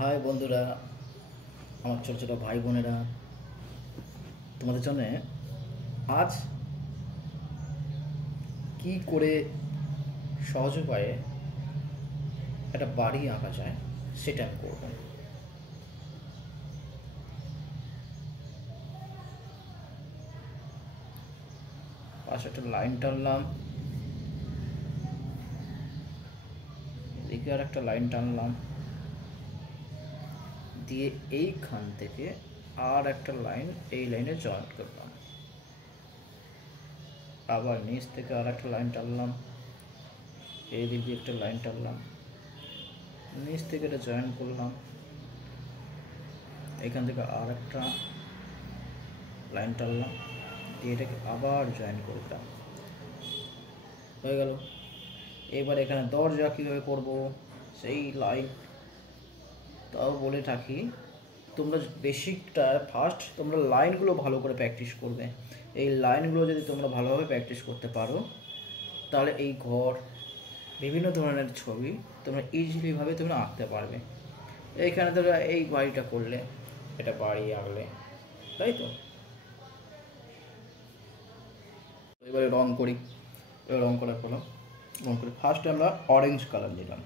High বন্ধুরা, আমার ছোটো ছোটো ভাই বোনেরা, তোমাদের জন্য আজ কি করে সহজ উপায়ে একটা বাড়ি আঁকা যায় সেটা আমি করবো। পাশে একটা লাইন টানলাম, এদিকে আর একটা লাইন টানলাম, দিয়ে এইখান থেকে আর একটা লাইন এই লাইনে জয়েন করলাম, আবার নিচ থেকে আর একটা লাইন টানলাম, এই দিক দিয়ে একটা লাইন টানলাম, নিচ থেকে এটা জয়েন করলাম, এখান থেকে আর একটা লাইন টানলাম, দিয়ে এটাকে আবার জয়েন করলাম, হয়ে গেল। এবার এখানে দরজা কীভাবে করব সেই লাইন, তাও বলে থাকি, তোমরা বেসিকটা ফার্স্ট তোমরা লাইনগুলো ভালো করে প্র্যাকটিস করবে। এই লাইনগুলো যদি তোমরা ভালোভাবে প্র্যাকটিস করতে পারো তাহলে এই ঘর বিভিন্ন ধরনের ছবি তোমরা ইজিলিভাবে তোমরা আঁকতে পারবে। এইখানে তোমরা এই বাড়িটা করলে, এটা বাড়ি আঁকলে, তাই তো। এবারে রং করি। এবার রং করার পর রং করি, ফার্স্টে আমরা অরেঞ্জ কালার নিলাম।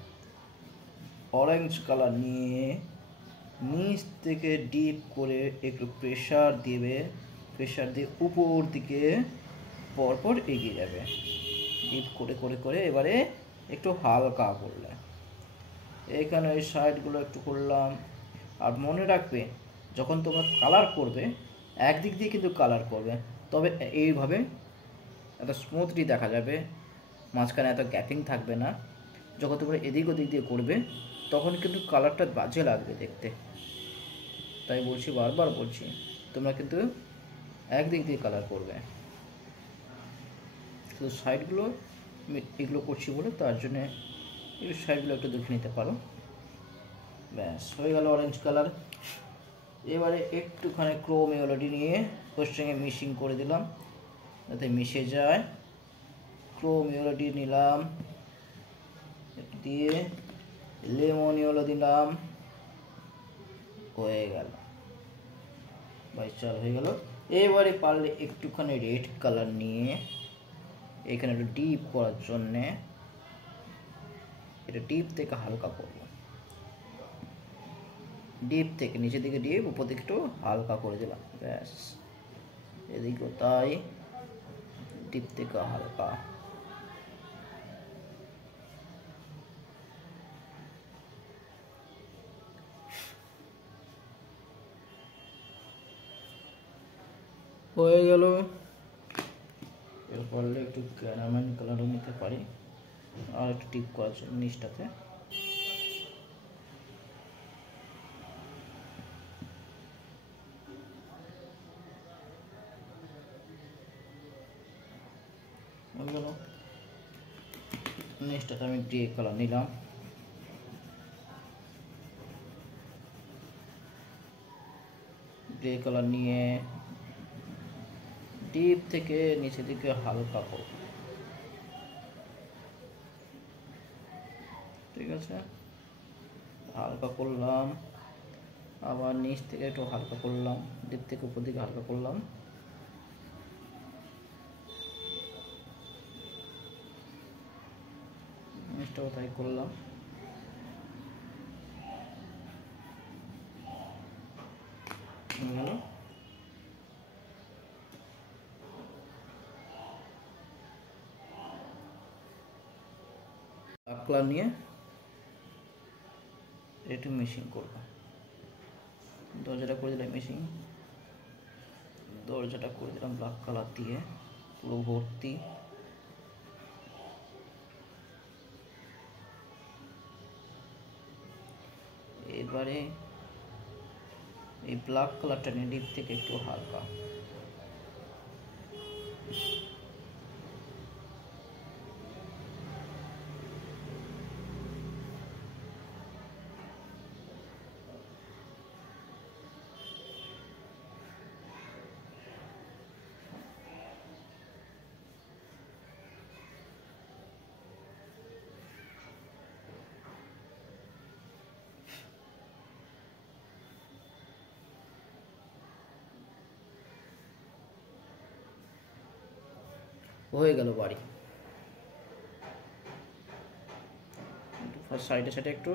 অরেঞ্জ কালার নিয়ে নিচ থেকে ডিপ করে একটু প্রেশার দিবে, প্রেশার দিয়ে উপর দিকে পরপর এগিয়ে যাবে, ডিপ করে করে করে এবারে একটু হালকা করলে এইখানে এই সাইডগুলো একটু করলাম। আর মনে রাখবে যখন তোমরা কালার করবে একদিক দিয়ে কিন্তু কালার করবে, তবে এইভাবে এত স্মুথলি দেখা যাবে, মাঝখানে এত গ্যাপিং থাকবে না। যখন তোমরা এদিক ওদিক দিয়ে করবে তখন কিন্তু কালারটা বাজে লাগবে দেখতে। তাই বলছি, বারবার বলছি, তোমরা কিন্তু একদিক দিয়ে কালার করবে। শুধু সাইডগুলো এগুলো করছি বলে তার জন্যে একটু সাইডগুলো একটু দেখে নিতে পারো। ব্যাস হয়ে গেল অরেঞ্জ কালার। এবারে একটুখানি ক্রোম মেলোডি নিয়ে ওর সঙ্গে মিক্সিং করে দিলাম যাতে মিশে যায়। ক্রোম মেলোডি নিলাম, দিয়ে লেমন ইয়েলো দিলাম, হয়ে গেল ভাই, চাল হয়ে গেল। এবারে পারলে একটুখানি রেড কালার নিয়ে এখানে একটু ডিপ করার জন্যে এটা ডিপ থেকে হালকা করব, ডিপ থেকে নিচের দিকে ডিপ, উপর দিকে একটু হালকা করে দিলাম, ব্যাস। এদিকেও তাই, ডিপ থেকে হালকা। হয়ে গেল। এর পারলে একটু ক্যারামেল কালারও নিতে পারি আর একটু ডিপ করার জন্য নিচটাতে। নেক্সটটাতে আমি গ্রে কালার নিলাম, গ্রে কালার নিয়ে ডিপ থেকে নিচের দিকে হালকা করব, ঠিক আছে। হালকা করলাম, আবার নিচ থেকে একটু হালকা করলাম, ডিপ থেকে উপর দিকে হালকা করলাম, নিচটাও তাই করলাম। কালার নিয়ে একটু মেশিং করবো, দরজাটা করে দিলাম মেশিং, দরজাটা করে দিলাম ব্ল্যাক কালার দিয়ে পুরো ভর্তি। এবারে এই ব্ল্যাক কালারটা নিয়ে ডিপ থেকে একটু হালকা, হয়ে গেল বাড়ি। ফার্স্ট সাইডে সাইডে একটু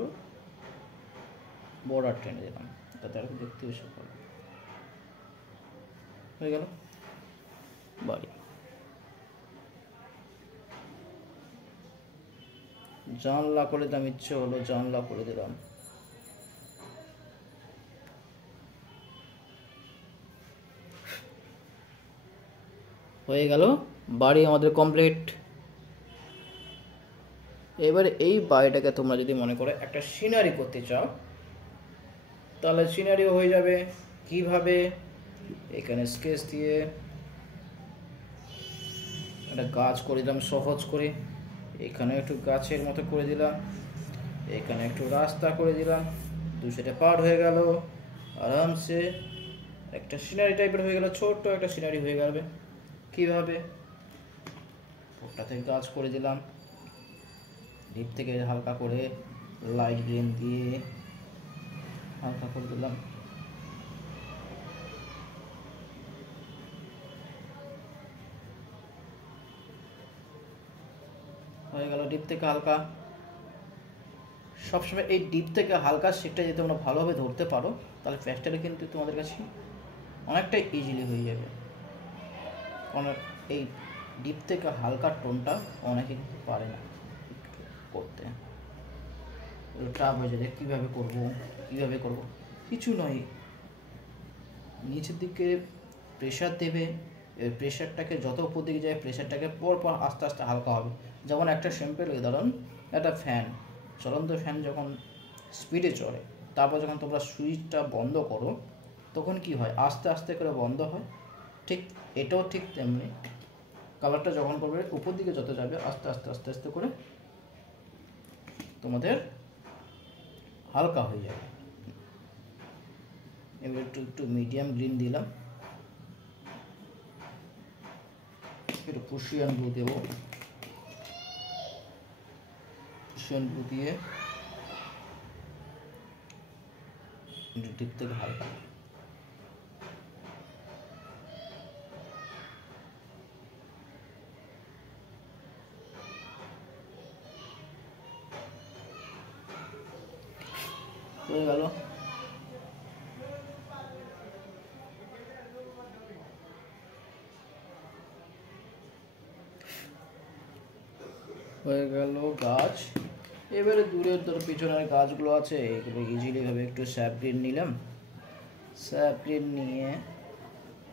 বর্ডার টেনে দিলাম, তাতে আর দেখতে বেশি ভালো। হয়ে গেল বাড়ি। জানলা করে দিলাম, ইচ্ছে হলো জানলা করে দিলাম। হয়ে গেল বাড়ি আমাদের কমপ্লিট। এবারে এই বাড়িটাকে তোমরা যদি মনে করো একটা সিনারি করতে চাও, তাহলে সিনারিও হয়ে যাবে। কিভাবে? এখানে স্কেচ দিয়ে একটা গাছ করে দিলাম সহজ করে, এখানে একটু গাছের মতো করে দিলাম, এখানে একটু রাস্তা করে দিলাম, দুই সাইডে পার হয়ে গেল, আরামসে একটা সিনারি টাইপের হয়ে গেল, ছোট্ট একটা সিনারি হয়ে যাবে। কিভাবে? ওটাতে গাছ করে দিলাম, ডিপ থেকে হালকা করে লাইট গ্রিন দিয়ে হালকা করে দিলাম, হয়ে গেল ডিপ থেকে হালকা। সবসময় এই ডিপ থেকে হালকা শেডটা যদি তোমরা ভালোভাবে ধরতে পারো, তাহলে প্যাস্টেলে কিন্তু তোমাদের কাছে অনেকটাই ইজিলি হয়ে যাবে। কারণ এই ডিপ থেকে হালকা টোনটা অনেকে কিন্তু পারে না করতে, টাফ হয়ে যায়। কীভাবে করবো কিছু নয়, নিচের দিকে প্রেশার দেবে, প্রেশারটাকে যত উপর দিকে যায় প্রেশারটাকে পর আস্তে আস্তে হালকা হবে। যেমন একটা সিম্পল উদাহরণ, একটা ফ্যান, চলন্ত ফ্যান যখন স্পিডে চলে, তারপর যখন তোমরা সুইচটা বন্ধ করো, তখন কি হয়? আস্তে আস্তে করে বন্ধ হয়। ঠিক এটাও ঠিক তেমনি, কালারটা যখন করবে উপর দিকে যত যাবে আস্তে আস্তে আস্তে আস্তে করে তোমাদের হালকা হয়ে যাবে। এবার একটু মিডিয়াম গ্রিন দিলাম, একটু প্রুশিয়ান ব্লু দেবো, প্রুশিয়ান ব্লু দিয়ে একটু ডিপ থেকে হালকা, হয়ে গেল। হয়ে গেল গাছ। এবারে দূরের ধরো পিছনের গাছগুলো আছে, এগুলো ইজিলি ভাবে একটু স্যাপ গ্রিন নিলাম, স্যাপ গ্রিন নিয়ে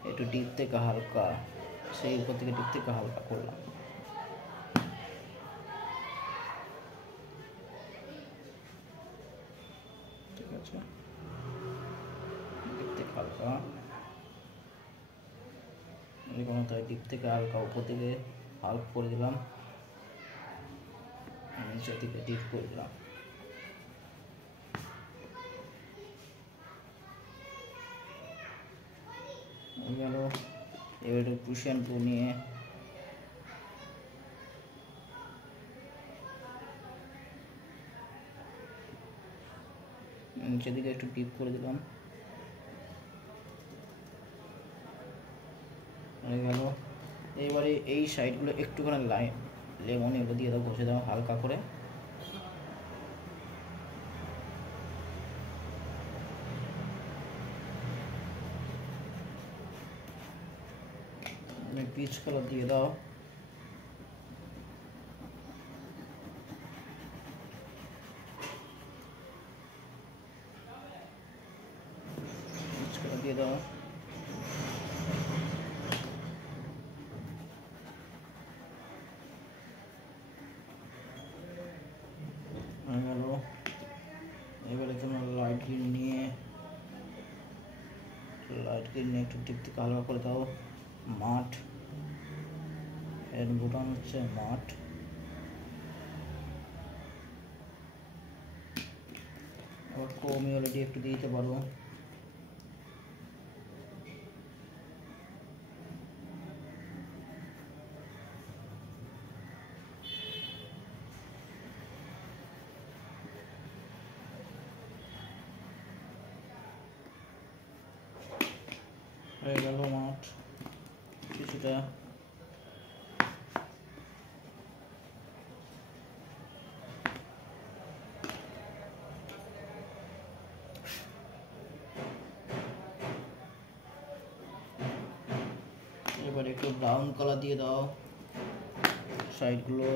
একটু ডিপ থেকে হালকা, সেই উপর থেকে ডিপ থেকে হালকা করলাম। ঠিক আছে, ডিপ থেকে হালকা, তাই ডিপ থেকে হালকা উপর দিকে হালকা করে দিলাম, নিচের দিকে ডিপ করে দিলাম। গেল। এবার একটু প্রুশিয়ান ব্লু নিয়ে নিচের দিকে একটু ডিপ করে দিলাম, হয়ে গেল। এবারে এই সাইডগুলো একটুখানি লাইন লেমন এগুলো দিয়ে দাও, ঘষে দাও হালকা করে। পিচ কালার দিয়ে দাও, পিচ কালার দিয়ে দাও। গেল। এবারে তোমার লাইট গ্রিন নিয়ে একটু টিপ থেকে হালকা করে দাও। মাঠ, এর বোতাম হচ্ছে মাঠ। আবার কমই অলরেডি একটু দিতে পারবো। হয়ে গেল মাঠ কিছুটা। ব্রাউন কালার দিয়ে দাও সাইডগুলো,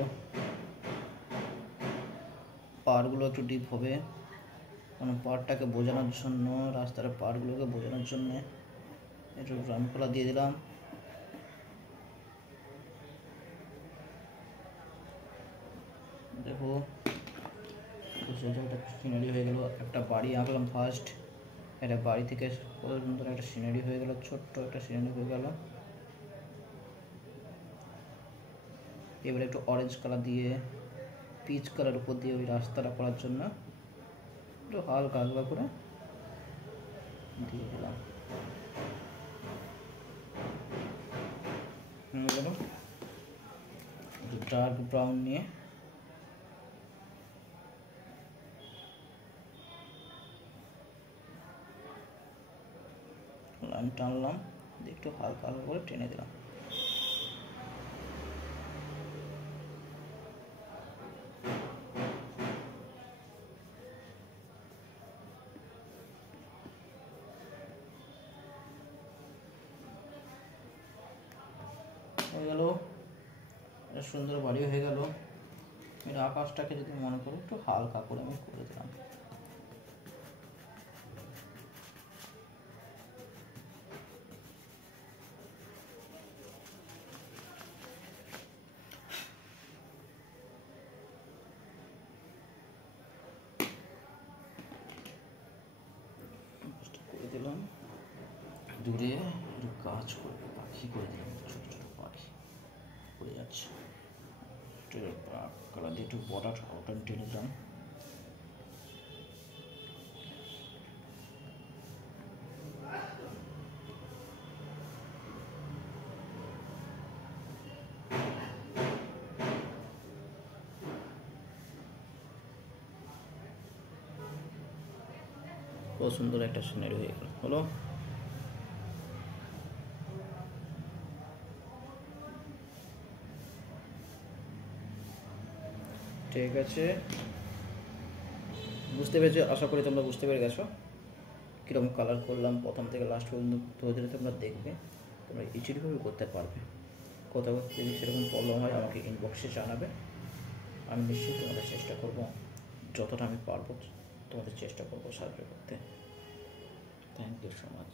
পাড়গুলো একটু ডিপ হবে, মানে পাড়টাকে বোঝানোর জন্য, রাস্তার পাড়গুলোকে বোঝানোর জন্য একটু ব্রাউন কালার দিয়ে দিলাম। দেখো একটা সিনারি হয়ে গেল, একটা বাড়ি আঁকলাম ফার্স্ট, একটা বাড়ি থেকে কত সুন্দর একটা সিনারি হয়ে গেল, ছোট্ট একটা সিনারি হয়ে গেল। এবারে একটু অরেঞ্জ কালার দিয়ে পিচ কালার উপর দিয়ে ওই রাস্তাটা করার জন্য একটু হালকা হালকা করে দিয়ে দিলাম। একটু ডার্ক ব্রাউন নিয়ে লাইন টানলাম, একটু হালকা হালকা করে টেনে দিলাম। হয়ে গেল, একটা সুন্দর বাড়ি হয়ে গেল। এর আকাশটাকে যদি মনে করো একটু হালকা করে আমি করে দিলাম। করে দিলাম, দূরে একটু গাছ করবে, পাখি করে দিলাম, ছোটো ছোটো পাখি পড়ে যাচ্ছে। কালার দিয়ে একটু বর্ডার আউটলাইন টেনে দিলাম। খুব সুন্দর একটা সিনারি হয়ে গেল, হলো। ঠিক আছে, বুঝতে পেরেছো, আশা করি তোমরা বুঝতে পেরে গেছো কীরকম কালার করলাম। প্রথম থেকে লাস্ট পর্যন্ত ধরে ধরে তোমরা দেখবে, তোমরা ইজিলিভাবে করতে পারবে। কোথাও যদি সেরকম প্রবলেম হয় আমাকে ইনবক্সে জানাবে, আমি নিশ্চয়ই তোমাদের চেষ্টা করব, যতটা আমি পারবো তোমাদের চেষ্টা করবো সাহায্য করতে। Thank you so much.